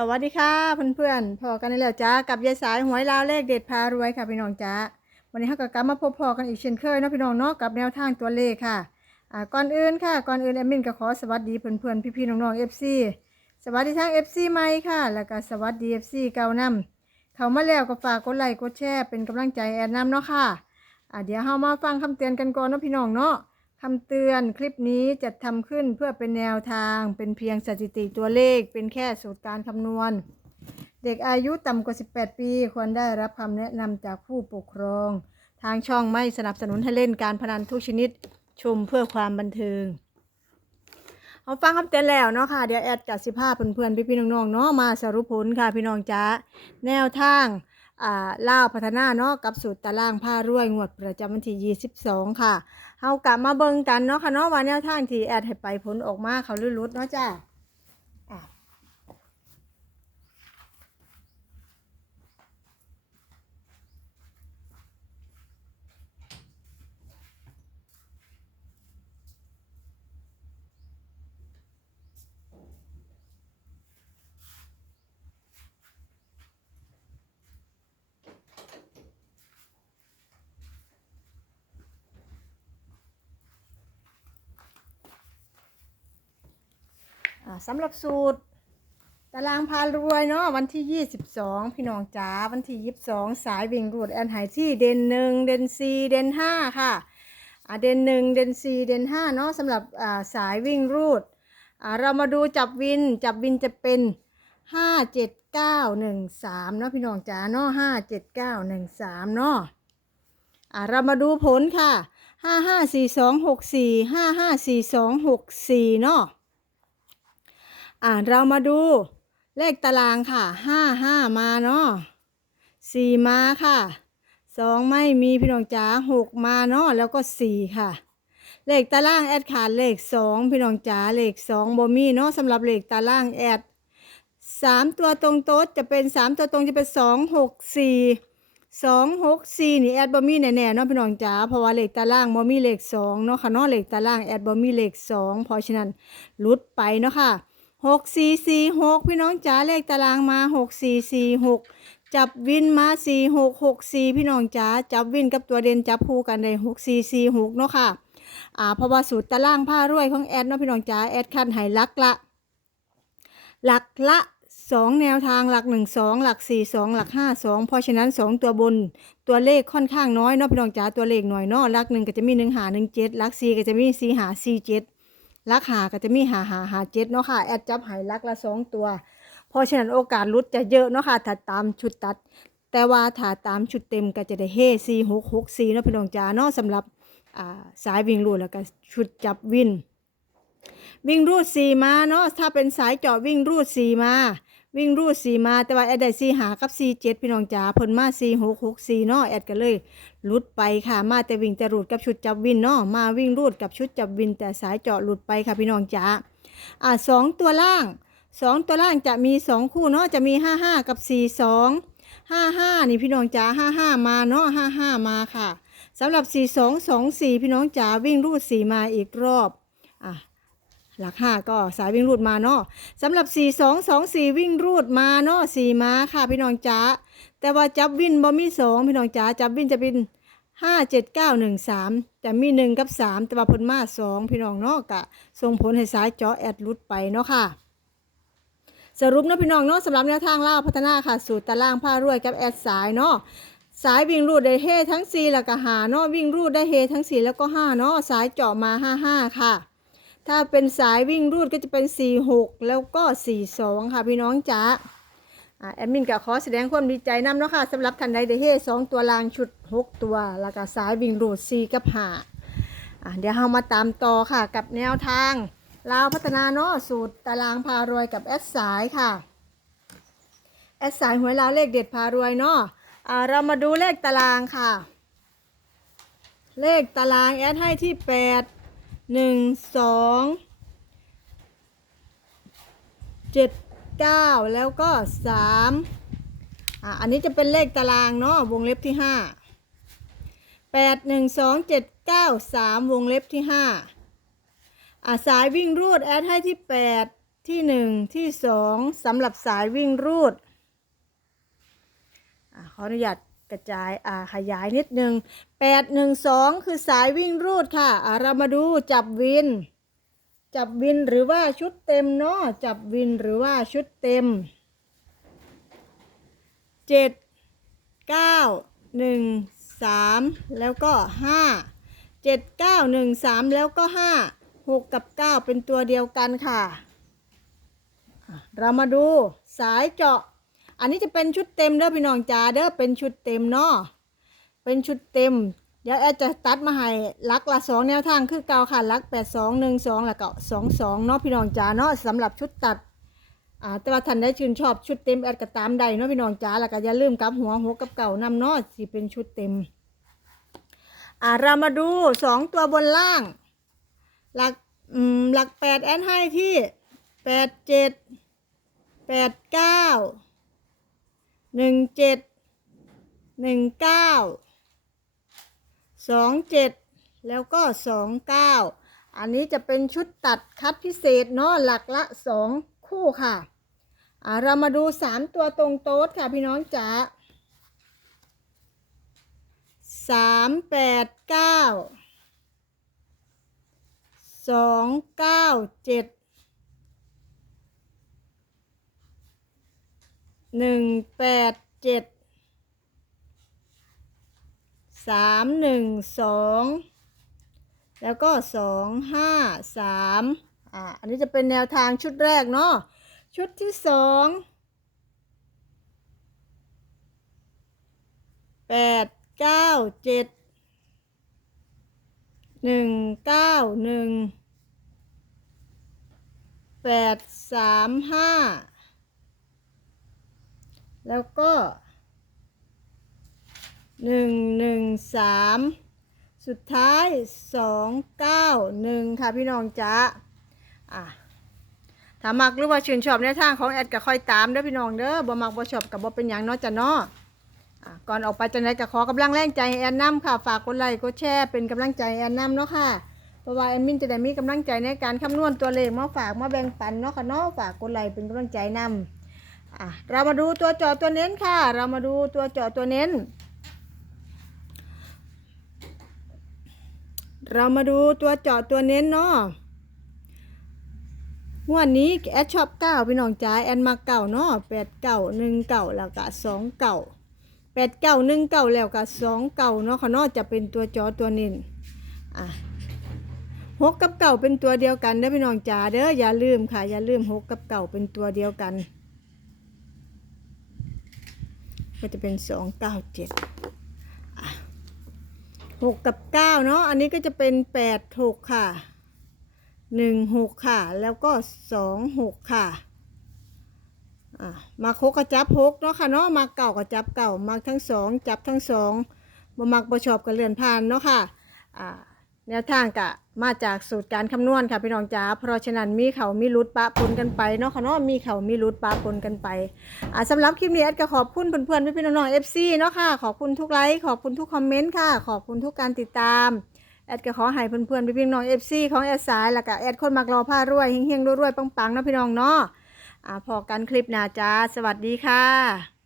สวัสดีค่ะเพื่อนๆพอกันในแล้วจ้ากับยายสายหวยลาวเลขเด็ดพารวยค่ะพี่น้องจ้าวันนี้เราก็กลับมาพบพอกันอีกเช่นเคยเนาะพี่น้องเนาะกับแนวทางตัวเลขค่ะอ่าก่อนอื่นค่ะก่อนอื่นแอดมินก็ขอสวัสดีเพื่อนๆพี่ๆน้องๆ FC สวัสดีทั้ง FC ใหม่ค่ะแล้วก็สวัสดี FC เก่านำเข้ามาแล้วก็ฝากกดไลค์กดแชร์เป็นกำลังใจแอดนำเนาะค่ะอ่าเดี๋ยวเรามาฟังคำเตือนกันก่อนเนาะพี่น้องเนาะ คำเตือนคลิปนี้จัดทำขึ้นเพื่อเป็นแนวทางเป็นเพียงสถิติตัวเลข เป็นแค่สูตรการคำนวณ เด็กอายุต่ำกว่า 18 ปี ควรได้รับคำแนะนำจากผู้ปกครอง ทางช่องไม่สนับสนุนให้เล่นการพนันทุกชนิดชมเพื่อความบันเทิงเอาฟังคำเตือนแล้วเนาะค่ะเดี๋ยวแอดกับสิภาพเพื่อนๆพี่ๆน้องๆเนาะมาสรุปผลค่ะพี่น้องจ้าแนวทาง ล่าวพัฒนาเนาะกับสูตรตารางผ้ารวยงวดประจำวันที่ 22 ค่ะเฮากลับมาเบิ่งกันเนาะค่ะเนาะว่าแนวทางที่แอดให้ไปผลออกมาเขาลื่นลุดเนาะจ้า สำหรับสูตร ตารางพารวยเนาะวันที่ 22 พี่น้องจ๋าวันที่ 22 สายวิ่งรูดแอนไฮที่เดนหนึ่งเดนซีเดนห้าค่ะอะเดนหนึ่งเดนซีเดนห้าเนาะสำหรับอ่าสายวิ่งรูดอะเรามาดูจับวินจับวินจะเป็น5 7 9 1 3เนาะพี่น้องจ๋าเนาะ5 7 9 1 3เนาะอะเรามาดูผลค่ะ5 5 4 2 6 4 5 5 4 2 6 4เนาะ อ่าเรามาดูเลขตารางค่ะห้าห้ามาเนาะสี่มาค่ะสองไม่มีพี่น้องจ๋าหกมาเนาะแล้วก็สี่ค่ะ เลขตารางแอดขาดเลขสองพี่น้องจ๋าเลขสองบมีเนาะสำหรับเลขตารางแอดสามตัวตรงโต๊ดจะเป็นสามตัวตรงจะเป็นสองหกสี่สองหกสี่นี่แอดบ่มีแน่ๆเนาะพี่น้องจ๋าเพราะว่าเลขตารางบ่มีเลขสองเนาะค่ะเนาะเลขตารางแอดบ่มีเลขสองเพราะฉะนั้นลุดไปเนาะค่ะ หกสี่สี่หกพี่น้องจ๋าเลขตารางมาหกสี่สี่หกจับวินมาสี่หกหกสี่พี่น้องจ๋าจับวินกับตัวเด่นจับคู่กันได้หกสี่สี่หกเนาะค่ะอ่าเพราะว่าสูตรตารางผ้ารวยของแอดเนาะพี่น้องจ๋าแอดคันใหายลักละหลักละสองแนวทางหลักหนึ่งสองหลักสี่สองหลักห้าสองเพราะฉะนั้นสองตัวบนตัวเลขค่อนข้างน้อยเนาะพี่น้องจ๋าตัวเลขหน่อยเนาะหลักหนึ่งก็จะมีหนึ่งหาหนึ่งเจ็ดหลักสี่ก็จะมีสี่หาสี่เจ็ด ลักหาก็จะมีหาหาหาเจ็ดเนาะค่ะ แอดจับหายลักละสองตัว เพราะฉะนั้นโอกาสลุดจะเยอะเนาะค่ะถ้าตามชุดตัด แต่ว่าถ้าตามชุดเต็มก็จะได้เฮสี่หกหกสี่เนาะพี่น้องจ๋าเนาะสำหรับอ่าสายวิ่งรูดแล้วก็ชุดจับวินวิ่งรูดสี่มาเนาะถ้าเป็นสายเจาะวิ่งรูดสี่มา วิ่งรูดสีมาแต่ว่าแอดได้สีหากับสีเจ็ดพี่น้องจ๋าเพิ่นมาสีหกหกสีเนาะแอดก็เลยหลุดไปค่ะ มาแต่วิ่งแต่รูดกับชุดจับวินเนาะมาวิ่งรูดกับชุดจับวิน แต่สายเจาะหลุดไปค่ะพี่น้องจ๋าอ่าสองตัวล่างสองตัวล่างจะมีสองคู่เนาะจะมีห้าห้ากับสี่สองห้าห้านี่พี่น้องจ๋าห้าห้ามาเนาะห้าห้ามาค่ะสำหรับสี่สองสองสี่พี่น้องจ๋าวิ่งรูดสี่มาอีกรอบอะ หลักห้าก็สายวิ่งรูดมาเนาะสำหรับ4 2 2 4วิ่งรูดมาเนาะ4ม้าค่ะพี่น้องจ๋าแต่ว่าจับวินบ่มี2พี่น้องจ๋าจับวินจะเป็น5 7 9 1 3จะมี1กับ3แต่ว่าเพิ่นมา2พี่น้องเนาะกะส่งผลให้สายเจาะแอดรุดไปเนาะค่ะ สรุปเนาะพี่น้องเนาะสำหรับแนวทางล่าพัฒนาค่ะ สูตรตารางผ้ารวยกับแอดสายเนาะสายวิ่งรูดได้เฮทั้ง4แล้วก็หาเนาะวิ่งรูดได้เฮทั้ง4แล้วก็5เนาะสายเจาะมา55ค่ะ ถ้าเป็นสายวิ่งรูดก็จะเป็น 46 แล้วก็ 42 ค่ะพี่น้องจ๋าแอดมินก็ขอแสดงความดีใจนำเนาะค่ะสำหรับท่านใดได้เฮ่สองตัวรางชุด 6 ตัว แล้วก็สายวิ่งรูด 4 กับ5อ่าเดี๋ยวเรามาตามต่อค่ะกับแนวทางลาวพัฒนาเนาะสูตรตารางพารวยกับแอดสายค่ะ แอดสายหวยลาวเลขเด็ดพารวยเนาะเรามาดูเลขตารางค่ะ เลขตารางแอดให้ที่ 8 หนึ่งสองเจ็ดเก้าแล้วก็สามอะอันนี้จะเป็นเลขตารางเนาะวงเล็บที่ห้าแปดหนึ่งสองเจ็ดเก้าสามวงเล็บที่ห้าอะสายวิ่งรูดแอดให้ที่แปดที่หนึ่งที่สองสำหรับสายวิ่งรูดอขออนุญาต กระจายอ่าขยายนิดนึงแปดหนึ่งสองคือสายวิ่งรูดค่ะอ่าเรามาดูจับวิน จับวินหรือว่าชุดเต็มเนาะจับวินหรือว่าชุดเต็มเจ็ดเก้าหนึ่งสามแล้วก็ห้าเจ็ดเก้าหนึ่งสามแล้วก็ห้าหกกับเก้าเป็นตัวเดียวกันค่ะอะเรามาดูสายเจาะ อันนี้จะเป็นชุดเต็มเด้อพี่น้องจ๋าเด้อเป็นชุดเต็มเนาะเป็นชุดเต็ม เดี๋ยวแอดจะตัดมาให้ลักละสองแนวทางคือเก่าค่ะลักแปดสองหนึ่งสองแล้วก็สองสองเนาะพี่น้องจ๋าเนาะสำหรับชุดตัดอ่าแต่ว่าท่านได้ชื่นชอบชุดเต็มแอดก็ตามใดเนาะพี่น้องจ๋าแล้วก็อย่าลืมกับหัวหัวกับเก่านำเนาะสิเป็นชุดเต็มอ่าเรามาดูสองตัวบนล่างหลักอืมหลักแปดแอนให้ที่แปดเจ็ดแปดเก้า หนึ่งเจ็ดหนึ่งเก้าสองเจ็ดแล้วก็สองเก้าอันนี้จะเป็นชุดตัดคัดพิเศษเนาะหลักละสองคู่ค่ะอ่าเรามาดูสามตัวตรงโต๊ดค่ะพี่น้องจ๋าสามแปดเก้าสองเก้าเจ็ด หนึ่งแปดเจ็ดสามหนึ่งสองแล้วก็สองห้าสามอ่าอันนี้จะเป็นแนวทางชุดแรกเนาะชุดที่สองแปดเก้าเจ็ดหนึ่งเก้าหนึ่งแปดสามห้า แล้วก็หนึ่งหนึ่งสามสุดท้ายสองเก้าหนึ่งค่ะพี่น้องจ๊ะอะถ้ามักหรือว่าชื่นชอบแนทางของแอดก็ค่อยตามเด้อพี่น้องเด้อบ่มักบ่ชอบกับบ่เป็นหยังเนาะจ้ะเนาะอะก่อนออกไปจังไดก็ขอกำลังแรงใจแอนนํค่ะ ฝากกดไลค์กดแชร์เป็นกำลังใจแอนนํเนาะค่ะเพราะว่าแอดมินจะได้มีกำลังใจในการคำนวณตัวเลขมาฝากมาแบ่งปันเนาะค่ะเนาะฝากกดไลค์เป็นกำลังใจนํ อะเรามาดูตัวเจอตัวเน้นค่ะ เรามาดูตัวเจอตัวเน้น เรามาดูตัวเจาะตัวเน้นเนาะวันนี้แอดชอบเก้าพี่น้องจ๋าแอนมาเก่าเนาะแปดเก่าหนึ่งเก่าแล้วก็สองเก่าแปดเก่าหนึ่งเก่าแล้วก็สองเก่าเนาะค่ะเนาะจะเป็นตัวเจาะตัวเน้นอะหกกับเก่าเป็นตัวเดียวกันเด้อพี่น้องจ๋าเด้ออย่าลืมค่ะ อย่าลืมหกกับเก่าเป็นตัวเดียวกัน ก็จะเป็นสองเก้าเจ็ดหกกับเก้าเนาะอันนี้ก็จะเป็นแปดหกค่ะหนึ่งหกค่ะ แล้วก็สองหกค่ะะมาโคกกระจับหกเนาะค่ะเนาะมาเก่ากระจับเก่ามาทั้งสองจับทั้งสองบ่มักบ่ชอบกับเลื่อนผ่านเนาะค่ะแนวทางกะ มาจากสูตรการคำนวณค่ะพี่น้องจ๋าเพราะฉะนั้นมีเขามีรุดปะปนกันไปเนาะค่ะเนาะมีเขามีรุดปะปนกันไปอ่าสำหรับคลิปนี้แอดก็ขอบคุณเพื่อนๆพี่ๆน้องๆ FC เนาะค่ะขอบคุณทุกไลค์ขอบคุณทุกคอมเมนต์ค่ะขอบคุณทุกการติดตามแอดก็ขอให้เพื่อนๆพี่ๆน้อง FC ของแอดสายแล้วก็แอดคนมักรอผ้ารวยเฮงๆรวยๆปังๆเนาะพี่น้องเนาะอ่าพอกันคลิปหน้าจ้าสวัสดีค่ะ